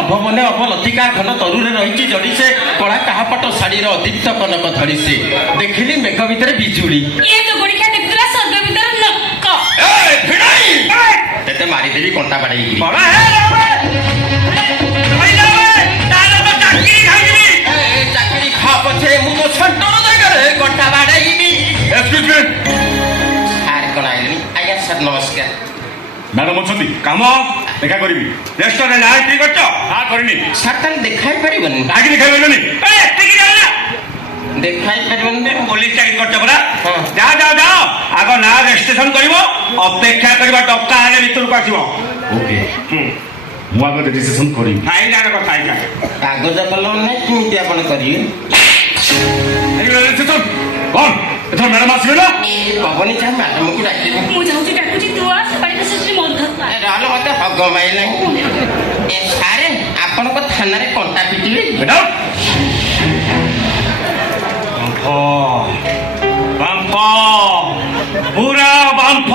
ନଭମନେ ଅବଲତିକା ଘନ ତରୁରେ ରହିଛି ଜଡ଼ି ସେ କଳା କାହାପଟ ଶାଢ଼ୀର ଅଦୀପ୍ତ କନକ ଧରି ସେ ଦେଖିଲି ମେଘ ଭିତରେ ବିଜୁଳି ତେତେ ମାରିଦେବି କଣ୍ଟା ବାଡ଼େଇକି ଚାକିରି ଖା ପଛେ ମୁଁ ତ ଛଣ୍ଟର ଜାଗାରେ କଣ୍ଟା ବାଡ଼େଇବି। ସାର୍ କ'ଣ ଆଇଲେଣି? ଆଜ୍ଞା ସାର୍ ନମସ୍କାର। ମ୍ୟାଡ଼ାମ ଅଛନ୍ତି କାମ ଦେଖା କରିବି ରେଷ୍ଟୁରାଣ୍ଟ ନା ଠିକ ଅଛ ହଁ କରିନି ସାର୍ ତାହେଲେ ଦେଖାଇ ପାରିବନି? କାହିଁକି ଦେଖାଇ ପାରିବନି ଦେଖାଇ ପାରିବନି ପୋଲିସ ଚାକିରି କରିଛ ପରା ହଁ। ଯାଅ ଯାଅ ଯାଅ ଆଗ ନାଁ ରେଜିଷ୍ଟ୍ରେସନ କରିବ ଅପେକ୍ଷା କରିବା ଟଙ୍କା ହେଲେ ଭିତରକୁ ଆସିବ ଓକେ ମୁଁ ଆଗ ରେଜିଷ୍ଟ୍ରେସନ କରିବି ଆଇନା କଥା ଆଇନା କାଗଜ କଲମ ନାହିଁ କେମିତି ଆପଣ କରିବେ? ରେଜିଷ୍ଟ୍ରେସନ କଣ ଏଥର ମ୍ୟାଡ଼ାମ ଆସିବେ ନା ପବନି ଚାହା ମ୍ୟାଡାମକୁ ଡାକିବି। ମୁଁ ଯାଉଛି ଡାକୁଛି ତୁ ଆସ ପାଣି ମଧୁ ରହଲ ମତେ ହଗ ମାଇଲାଣି। ସାରେ ଆପଣଙ୍କ ଥାନାରେ କଣ୍ଟା ପିଟିବେ? ବାମ୍ଫ ପୁରା ବାମ୍ଫ